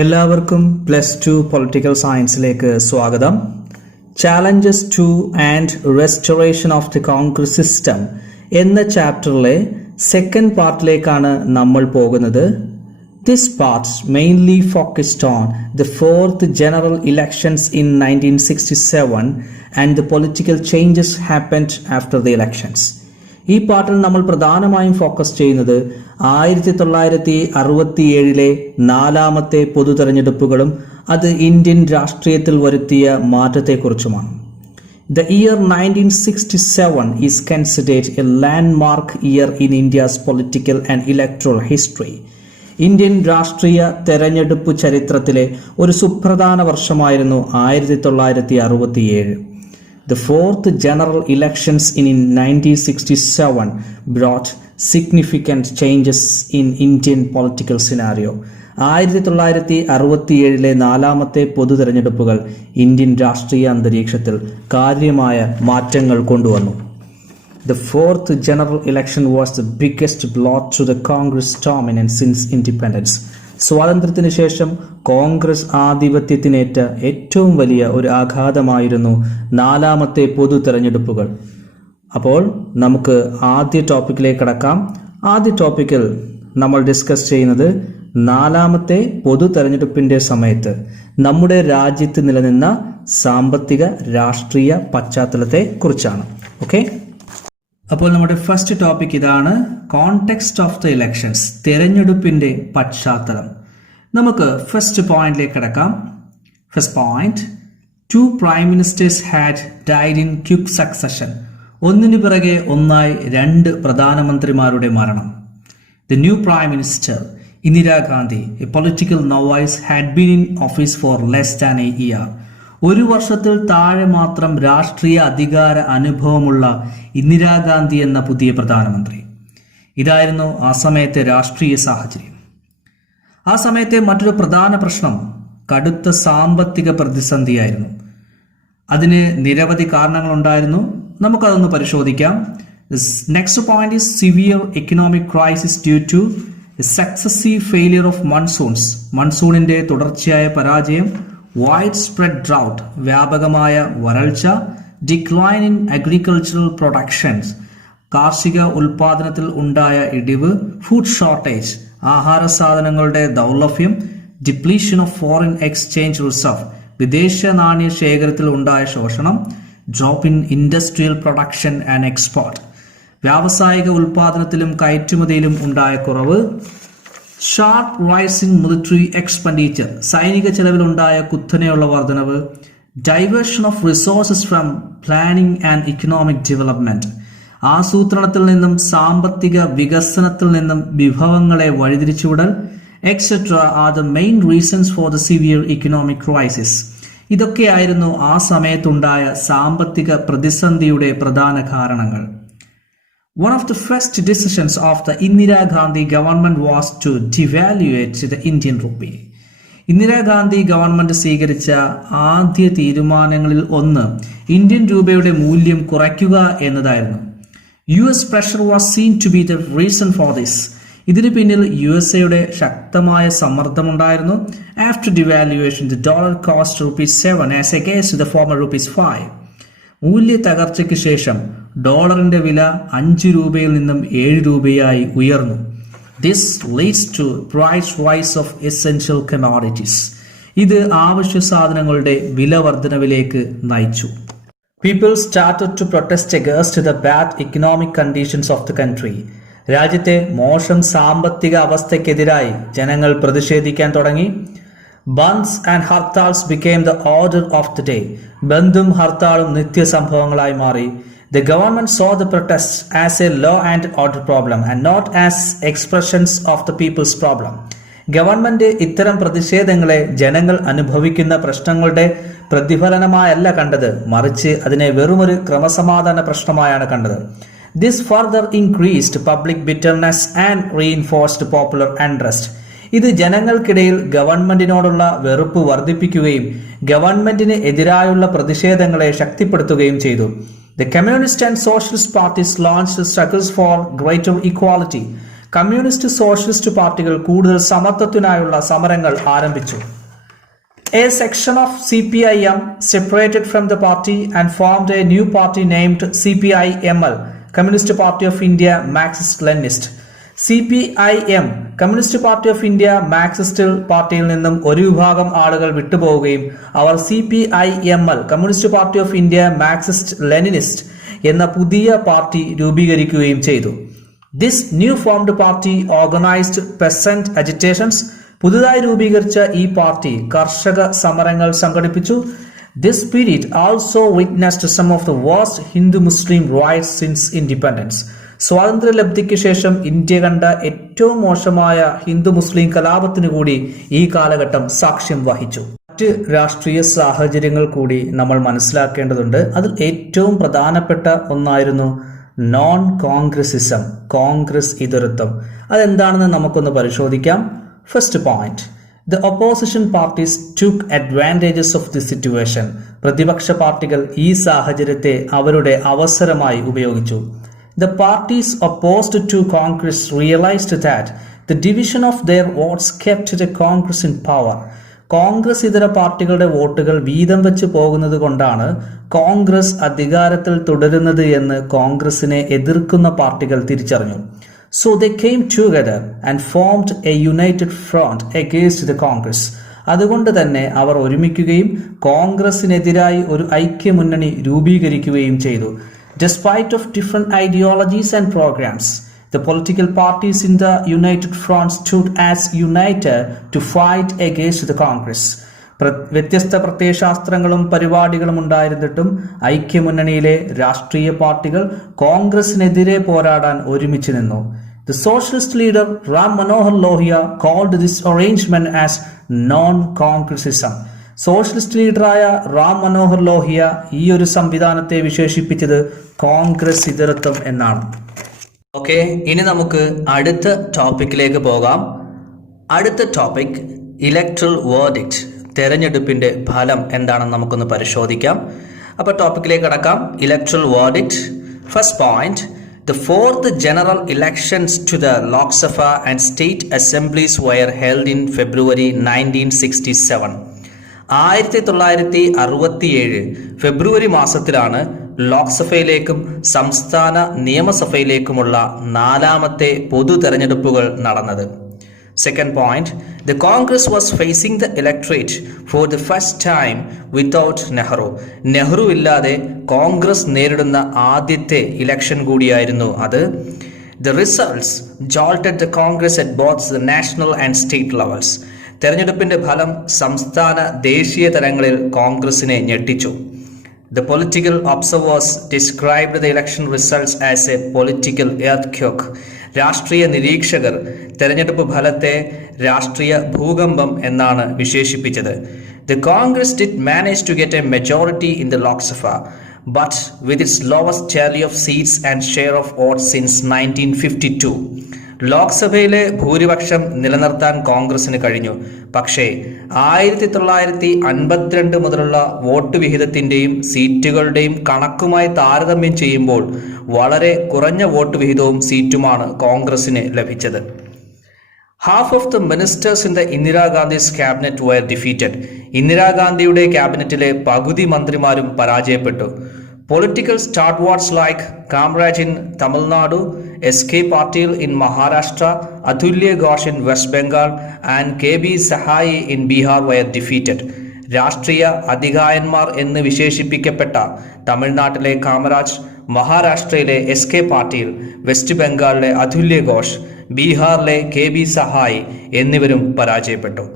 എല്ലാവർക്കും +2 പൊളിറ്റിക്കൽ സയൻസിലേക്ക് സ്വാഗതം. Challenges two and restoration of the Congress system എന്ന ചാപ്റ്ററിലെ സെക്കൻഡ് പാർട്ടിലേക്കാണ് നമ്മൾ പോകുന്നത്. This part mainly focused on the fourth general elections in 1967 and the political changes happened after the elections. ഈ പാർട്ടിൽ നമ്മൾ പ്രധാനമായും ഫോക്കസ് ചെയ്യുന്നത് 1967 നാലാമത്തെ പൊതു തെരഞ്ഞെടുപ്പുകളും അത് ഇന്ത്യൻ രാഷ്ട്രീയത്തിൽ വരുത്തിയ മാറ്റത്തെക്കുറിച്ചുമാണ്. The year 1967 is considered a landmark year in India's political and electoral history. Indian രാഷ്ട്രീയ തെരഞ്ഞെടുപ്പ് ചരിത്രത്തിലെ ഒരു സുപ്രധാന വർഷമായിരുന്നു 1967. The fourth general elections in 1967 brought significant changes in Indian political scenario. 1967 നാലാമത്തെ പൊതു തെരഞ്ഞെടുപ്പുകൾ ഇന്ത്യൻ രാഷ്ട്രീയ അന്തരീക്ഷത്തിൽ കാര്യമായ മാറ്റങ്ങൾ കൊണ്ടുവന്നു. The fourth general election was the biggest blow to the Congress dominance since independence. സ്വാതന്ത്ര്യത്തിന് ശേഷം കോൺഗ്രസ് ആധിപത്യത്തിനേറ്റ ഏറ്റവും വലിയ ഒരു ആഘാതമായിരുന്നു നാലാമത്തെ പൊതു തെരഞ്ഞെടുപ്പുകൾ. അപ്പോൾ നമുക്ക് ആദ്യ ടോപ്പിക്കിലേക്ക് കടക്കാം. ആദ്യ ടോപ്പിക്കിൽ നമ്മൾ ഡിസ്കസ് ചെയ്യുന്നത് നാലാമത്തെ പൊതു തെരഞ്ഞെടുപ്പിന്റെ സമയത്ത് നമ്മുടെ രാജ്യത്ത് നിലനിന്ന സാമ്പത്തിക രാഷ്ട്രീയ പശ്ചാത്തലത്തെ കുറിച്ചാണ്. ഓക്കെ, അപ്പോൾ നമ്മുടെ ഫസ്റ്റ് ടോപ്പിക് ഇതാണ്, കോണ്ടെക്സ്റ്റ് ഓഫ് ദ ഇലക്ഷൻസ്, തെരഞ്ഞെടുപ്പിന്റെ പശ്ചാത്തലം. നമുക്ക് ഫസ്റ്റ് പോയിന്റിലേക്ക് കിടക്കാം. First point, 2 prime ministers had died in quick succession. ഒന്നിനു പിറകെ ഒന്നായി 2 പ്രധാനമന്ത്രിമാരുടെ മരണം. The new prime minister, Indira Gandhi, a political novice, had been in office for less than a year. ഒരു വർഷത്തിൽ താഴെ മാത്രം രാഷ്ട്രീയ അധികാര അനുഭവമുള്ള ഇന്ദിരാഗാന്ധി എന്ന പുതിയ പ്രധാനമന്ത്രി. ഇതായിരുന്നു ആ സമയത്തെ രാഷ്ട്രീയ സാഹചര്യം. ആ സമയത്തെ മറ്റൊരു പ്രധാന പ്രശ്നം കടുത്ത സാമ്പത്തിക പ്രതിസന്ധിയായിരുന്നു. അതിന് നിരവധി കാരണങ്ങളുണ്ടായിരുന്നു. നമുക്കതൊന്ന് പരിശോധിക്കാം. Next point is severe economic crisis due to successive failure of monsoons. മൺസൂണിന്റെ തുടർച്ചയായ പരാജയം, വൈഡ് സ്പ്രെഡ് ഡ്രൗട്ട്, വ്യാപകമായ വരൾച്ച, ഡിക്ലൈൻ ഇൻ അഗ്രികൾച്ചറൽ പ്രൊഡക്ഷൻസ്, കാർഷിക ഉൽപാദനത്തിൽ ഉണ്ടായ ഇടിവ്, ഫുഡ് ഷോർട്ടേജ്, ആഹാര സാധനങ്ങളുടെ ദൗർലഭ്യം, depletion of foreign exchange reserve, വിദേശ നാണ്യ ശേഖരത്തിൽ ഉണ്ടായ ശോഷണം, drop in industrial production and export, വ്യാവസായിക ഉൽപാദനത്തിലും കയറ്റുമതിയിലും ഉണ്ടായ കുറവ്, ഷാർപ്പ് റൈസിംഗ് മിലിറ്ററി എക്സ്പെൻഡിച്ചർ, സൈനിക ചെലവിലുണ്ടായ കുത്തനെയുള്ള വർധനവ്, diversion of resources from planning and economic development, ആസൂത്രണത്തിൽ നിന്നും സാമ്പത്തിക വികസനത്തിൽ നിന്നും വിഭവങ്ങളെ വഴിതിരിച്ചുവിടൽ, etcetera are the main reasons for the severe economic crisis. ഇതൊക്കെയായിരുന്നു ആ സമയത്തുണ്ടായ സാമ്പത്തിക പ്രതിസന്ധിയുടെ പ്രധാന കാരണങ്ങൾ. One of the first decisions of the Indira Gandhi government was to devaluate the Indian rupee. Indira Gandhi government സ്വീകരിച്ച ആദ്യ തീരുമാനങ്ങളിൽ ഒന്ന് ഇന്ത്യൻ രൂപയുടെ മൂല്യം കുറയ്ക്കുക എന്നതായിരുന്നു. US pressure was seen to be the reason for this. ഇതിനു പിന്നിൽ USA ശക്തമായ സമ്മർദ്ദമുണ്ടായിരുന്നു. After devaluation, the dollar cost ₹7 as against the former ₹5. മൂല്യ തകർച്ചയ്ക്ക് ശേഷം ഡോളറിന്റെ വില 5 രൂപയിൽ നിന്നും 7 രൂപയായി ഉയർന്നു. This leads to price rise of essential commodities. ഇത് അവശ്യ സാധനങ്ങളുടെ വില വർധനവിലേക്ക് നയിച്ചു. People started to protest against the bad economic conditions of the country. രാജ്യത്തെ മോശം സാമ്പത്തിക അവസ്ഥയ്ക്കെതിരായി ജനങ്ങൾ പ്രതിഷേധിക്കാൻ തുടങ്ങി. Bandhs and hartals became the order of the day. ബന്ദും ഹർത്താലും നിത്യസംഭവങ്ങളായി മാറി. The government saw the protests as a law and order problem and not as expressions of the people's problem. Government ഇത്തരം പ്രതിഷേധങ്ങളെ ജനങ്ങൾ അനുഭവിക്കുന്ന പ്രശ്നങ്ങളുടെ പ്രതിഫലനമായല്ല കണ്ടത്, മറിച്ച് അതിനെ വെറുമൊരു ക്രമസമാധാന പ്രശ്നമായാണ് കണ്ടത്. This further increased public bitterness and reinforced popular unrest. ഇത് ജനങ്ങൾക്കിടയിൽ ഗവൺമെന്റിനോടുള്ള വെറുപ്പ് വർദ്ധിപ്പിക്കുകയും ഗവൺമെന്റിന് എതിരായുള്ള പ്രതിഷേധങ്ങളെ ശക്തിപ്പെടുത്തുകയും ചെയ്തു. The Communist and Socialist parties launched struggles for greater equality. Communist socialist പാർട്ടികൾ കൂടുതൽ സമത്വത്തിനായുള്ള സമരങ്ങൾ ആരംഭിച്ചു. A section of CPIM separated from the party and formed a new party named CPIML, Communist Party of India Marxist-Leninist. CPIM, Communist Party of India Marxist പാർട്ടിയിൽ നിന്നും ഒരു വിഭാഗം ആളുകൾ വിട്ടുപോവുകയും അവർ CPIML, Communist Party of India Marxist Leninist എന്ന പുതിയ പാർട്ടി രൂപീകരിക്കുകയും ചെയ്തു. This new formed party organised peasant agitations. പുതുതായി രൂപീകരിച്ച ഈ പാർട്ടി കർഷക സമരങ്ങൾ സംഘടിപ്പിച്ചു. This period also witnessed some of the worst Hindu Muslim riots since independence. സ്വാതന്ത്ര്യലബ്ധിക്ക് ശേഷം ഇന്ത്യ കണ്ട ഏറ്റവും മോശമായ ഹിന്ദു-മുസ്ലിം കലാപത്തിനു കൂടി ഈ കാലഘട്ടം സാക്ഷ്യം വഹിച്ചു. മറ്റ് രാഷ്ട്രീയ സാഹചര്യങ്ങൾ കൂടി നമ്മൾ മനസ്സിലാക്കേണ്ടതുണ്ട്. അതിൽ ഏറ്റവും പ്രധാനപ്പെട്ട ഒന്നായിരുന്നു നോൺ കോൺഗ്രസിസം, കോൺഗ്രസ് ഇതരത്വം. അതെന്താണെന്ന് നമുക്കൊന്ന് പരിശോധിക്കാം. First point, the opposition parties took advantages of the situation. പ്രതിപക്ഷ പാർട്ടികൾ ഈ സാഹചര്യത്തെ അവരുടെ അവസരമായി ഉപയോഗിച്ചു. The parties opposed to Congress realized that the division of their votes kept the Congress in power. Congress ഇതര പാർട്ടികളുടെ വോട്ടുകൾ വീതം വെച്ച് പോകുന്നത് കൊണ്ടാണ് കോൺഗ്രസ് അധികാരത്തിൽ തുടരുന്നത് എന്ന് കോൺഗ്രസിനെ എതിർക്കുന്ന പാർട്ടികൾ തിരിച്ചറിഞ്ഞു. So they came together and formed a united front against the Congress. അതുകൊണ്ട് തന്നെ അവർ ഒരുമിക്കുകയും കോൺഗ്രസിനെതിരായി ഒരു ഐക്യമുന്നണി രൂപീകരിക്കുകയും ചെയ്തു. Despite of different ideologies and programs, the political parties in the united front stood as united to fight against the Congress. വ്യത്യസ്ത പ്രത്യയശാസ്ത്രങ്ങളും പരിപാടികളും ഉണ്ടായിരുന്നിട്ടും ഐക്യമുന്നണിയിലെ രാഷ്ട്രീയ പാർട്ടികൾ കോൺഗ്രസിനെതിരെ പോരാടാൻ ഒരുമിച്ച് നിന്നു. The socialist leader Ram Manohar Lohia called this arrangement as non-congressism. Socialist ലീഡറായ റാം മനോഹർ ലോഹിയ ഈ ഒരു സംവിധാനത്തെ വിശേഷിപ്പിച്ചത് കോൺഗ്രസ് ഇതരത്വം എന്നാണ്. ഓക്കെ, ഇനി നമുക്ക് അടുത്ത ടോപ്പിക്കിലേക്ക് പോകാം. അടുത്ത ടോപ്പിക് ഇലക്ട്രൽ വേർഡിക്റ്റ്, തെരഞ്ഞെടുപ്പിന്റെ ഫലം എന്താണെന്ന് നമുക്കൊന്ന് പരിശോധിക്കാം. അപ്പോൾ ടോപ്പിക്കിലേക്ക് കടക്കാം. Electoral verdict. First point, the fourth general elections to the Lok Sabha and state assemblies were held in February 1967. 1967 ഫെബ്രുവരി മാസത്തിലാണ് ലോക്സഭയിലേക്കും സംസ്ഥാന നിയമസഭയിലേക്കുമുള്ള നാലാമത്തെ പൊതു തെരഞ്ഞെടുപ്പുകൾ നടന്നത്. Second point, the Congress was facing the electorate for the first time without Nehru. Nehru ഇല്ലാതെ കോൺഗ്രസ് നേരിടുന്ന ആദ്യത്തെ election കൂടിയായിരുന്നു അത്. The results jolted the Congress at both the national and state levels. തെരഞ്ഞെടുപ്പിന്റെ ഫലം സംസ്ഥാന ദേശീയ തലങ്ങളിൽ കോൺഗ്രസിനെ ഞെട്ടിച്ചു. The political observers described the election results as a political earthquake. രാഷ്ട്രീയ നിരീക്ഷകർ തെരഞ്ഞെടുപ്പ് ഫലത്തെ രാഷ്ട്രീയ ഭൂകമ്പം എന്നാണ് വിശേഷിപ്പിച്ചത്. The Congress did manage to get a majority in the Lok Sabha, but with its lowest tally of seats and share of votes since 1952. ലോക്സഭയിലെ ഭൂരിപക്ഷം നിലനിർത്താൻ കോൺഗ്രസിന് കഴിഞ്ഞു. പക്ഷേ 1952 മുതലുള്ള വോട്ട് വിഹിതത്തിന്റെയും സീറ്റുകളുടെയും കണക്കുമായി താരതമ്യം ചെയ്യുമ്പോൾ വളരെ കുറഞ്ഞ വോട്ട് വിഹിതവും സീറ്റുമാണ് കോൺഗ്രസിന് ലഭിച്ചത്. Half of the ministers in the Indira Gandhi's cabinet were defeated. ഇന്ദിരാഗാന്ധിയുടെ ക്യാബിനറ്റിലെ പകുതി മന്ത്രിമാരും പരാജയപ്പെട്ടു. Political stalwarts like Kamraj in Tamil Nadu, S.K. Patil in Maharashtra, Atulya Ghosh in West Bengal and K.B. Sahai in Bihar were defeated. രാഷ്ട്രീയ അധികായന്മാർ എന്ന് വിശേഷിപ്പിക്കപ്പെട്ട തമിഴ്നാട്ടിലെ കാമരാജ്, മഹാരാഷ്ട്രയിലെ S.K. Patil, west ബംഗാളിലെ അതുല്യ ഘോഷ്, ബീഹാറിലെ K.B. സഹായ് എന്നിവരും പരാജയപ്പെട്ടു.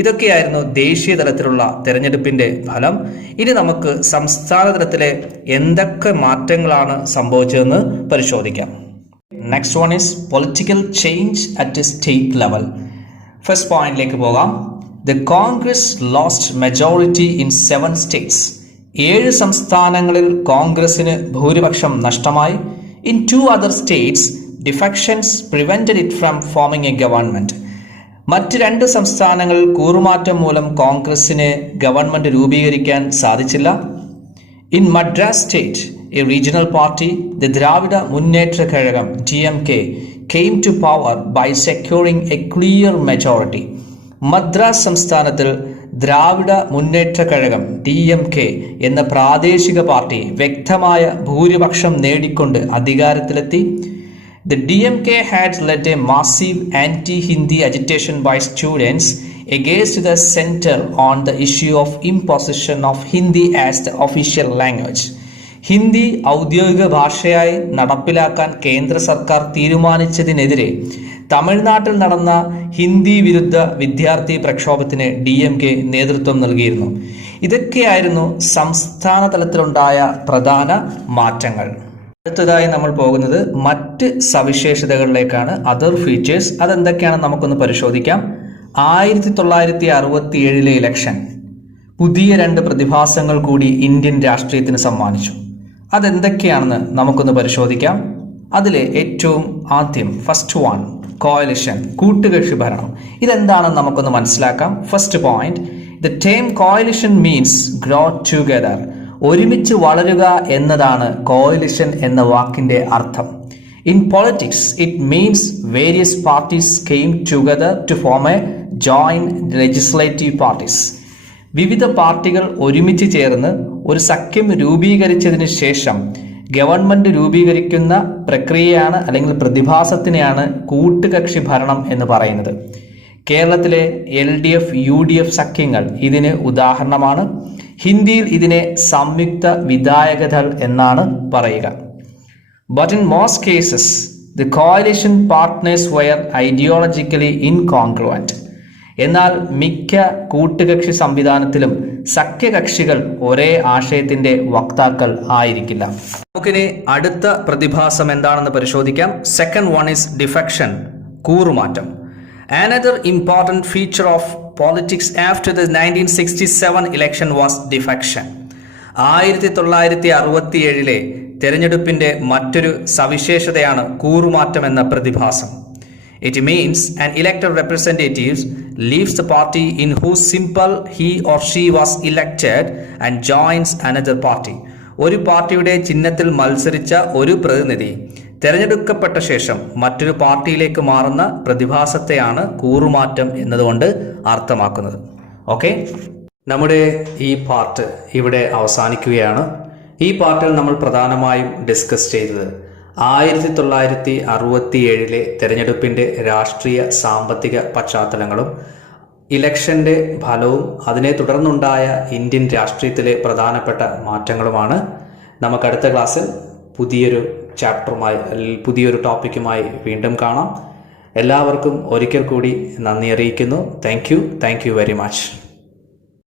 ഇതൊക്കെയായിരുന്നു ദേശീയ തലത്തിലുള്ള തെരഞ്ഞെടുപ്പിന്റെ ഫലം. ഇനി നമുക്ക് സംസ്ഥാന തലത്തിലെ എന്തൊക്കെ മാറ്റങ്ങളാണ് സംഭവിച്ചതെന്ന് പരിശോധിക്കാം. Next one is political change at state level. First പോയിന്റിലേക്ക് പോകാം. The Congress lost majority in 7 states. 7 സംസ്ഥാനങ്ങളിൽ കോൺഗ്രസിന് ഭൂരിപക്ഷം നഷ്ടമായി. In 2 other states, defections prevented it from forming a government. മറ്റ് 2 സംസ്ഥാനങ്ങളിൽ കൂറുമാറ്റം മൂലം കോൺഗ്രസിന് ഗവൺമെന്റ് രൂപീകരിക്കാൻ സാധിച്ചില്ല. In Madras state, a regional party, the Dravida Munnetra Kazhagam (DMK) came to power by securing a clear majority. Madras സംസ്ഥാനത്തിൽ ദ്രാവിഡ മുന്നേറ്റ കഴകം DMK എന്ന പ്രാദേശിക പാർട്ടി വ്യക്തമായ ഭൂരിപക്ഷം നേടിക്കൊണ്ട് അധികാരത്തിലെത്തി. The DMK had led a massive anti-Hindi agitation by students against the center on the issue of imposition of Hindi as the official language. Hindi ഔദ്യോഗിക ഭാഷയായി നടപ്പിലാക്കാൻ കേന്ദ്ര സർക്കാർ തീരുമാനിച്ചതിനെതിരെ തമിഴ്നാട്ടിൽ നടന്ന ഹിന്ദി വിരുദ്ധ വിദ്യാർത്ഥി പ്രക്ഷോഭത്തിന് DMK നേതൃത്വം നൽകിയിരുന്നു. ഇതൊക്കെയായിരുന്നു സംസ്ഥാന തലത്തിലുണ്ടായ പ്രധാന മാറ്റങ്ങൾ. അടുത്തതായി നമ്മൾ പോകുന്നത് മറ്റ് സവിശേഷതകളിലേക്കാണ്, അതർ ഫീച്ചേഴ്സ്. അതെന്തൊക്കെയാണെന്ന് നമുക്കൊന്ന് പരിശോധിക്കാം. 1967 ഇലക്ഷൻ പുതിയ 2 പ്രതിഭാസങ്ങൾ കൂടി ഇന്ത്യൻ രാഷ്ട്രീയത്തിന് സമ്മാനിച്ചു. അതെന്തൊക്കെയാണെന്ന് നമുക്കൊന്ന് പരിശോധിക്കാം. അതിലെ ഏറ്റവും ആദ്യം ഫസ്റ്റ് വൺ, കോയലിഷൻ, കൂട്ടുകക്ഷി ഭരണം. ഇതെന്താണെന്ന് നമുക്കൊന്ന് മനസ്സിലാക്കാം. First point, the term coalition means grow together. ഒരുമിച്ച് വളരുക എന്നതാണ് കോയലിഷൻ എന്ന വാക്കിന്റെ അർത്ഥം. In politics it means various parties came together to form a joint legislative parties. വിവിധ പാർട്ടികൾ ഒരുമിച്ച് ചേർന്ന് ഒരു സഖ്യം രൂപീകരിച്ചതിന് ശേഷം ഗവൺമെന്റ് രൂപീകരിക്കുന്ന പ്രക്രിയയാണ് അല്ലെങ്കിൽ പ്രതിഭാസത്തിനെയാണ് കൂട്ടുകക്ഷി ഭരണം എന്ന് പറയുന്നത്. കേരളത്തിലെ LDF UDF സഖ്യങ്ങൾ ഇതിന് ഉദാഹരണമാണ്. ഹിന്ദിയിൽ ഇതിനെ സംയുക്ത വിധായകദൾ എന്നാണ് പറയുക. But in most cases the coalition partners were ideologically incongruent. എന്നാൽ മിക്ക കൂട്ടുകക്ഷി സംവിധാനത്തിലും സഖ്യകക്ഷികൾ ഒരേ ആശയത്തിന്റെ വക്താക്കൾ ആയിരിക്കില്ല. നമുക്കിനി അടുത്ത പ്രതിഭാസം എന്താണെന്ന് പരിശോധിക്കാം. സെക്കൻഡ് വൺ ഈസ് ഡിഫെക്ഷൻ, കൂറുമാറ്റം. Another important feature of politics after the 1967 election was defection. 1967 തെരഞ്ഞെടുപ്പിന്റെ മറ്റൊരു സവിശേഷതയാണ് കൂറുമാറ്റം എന്ന പ്രതിഭാസം. It means an elected representative leaves the party in whose symbol he or she was elected and joins another party. ഒരു പാർട്ടിയുടെ ചിഹ്നത്തിൽ മത്സരിച്ച ഒരു പ്രതിനിധി തെരഞ്ഞെടുക്കപ്പെട്ട ശേഷം മറ്റൊരു പാർട്ടിയിലേക്ക് മാറുന്ന പ്രതിഭാസത്തെയാണ് കൂറുമാറ്റം എന്നതുകൊണ്ട് അർത്ഥമാക്കുന്നത്. ഓക്കെ, നമ്മുടെ ഈ പാർട്ട് ഇവിടെ അവസാനിക്കുകയാണ്. ഈ പാർട്ടിൽ നമ്മൾ പ്രധാനമായും ഡിസ്കസ് ചെയ്തത് 1967 തെരഞ്ഞെടുപ്പിൻ്റെ രാഷ്ട്രീയ സാമ്പത്തിക പശ്ചാത്തലങ്ങളും ഇലക്ഷൻ്റെ ഫലവും അതിനെ തുടർന്നുണ്ടായ ഇന്ത്യൻ രാഷ്ട്രീയത്തിലെ പ്രധാനപ്പെട്ട മാറ്റങ്ങളുമാണ്. നമുക്ക് അടുത്ത ക്ലാസ്സിൽ പുതിയൊരു ചാപ്റ്ററുമായി പുതിയൊരു ടോപ്പിക്കുമായി വീണ്ടും കാണാം. എല്ലാവർക്കും ഒരിക്കൽ കൂടി നന്ദി അറിയിക്കുന്നു. Thank you very much.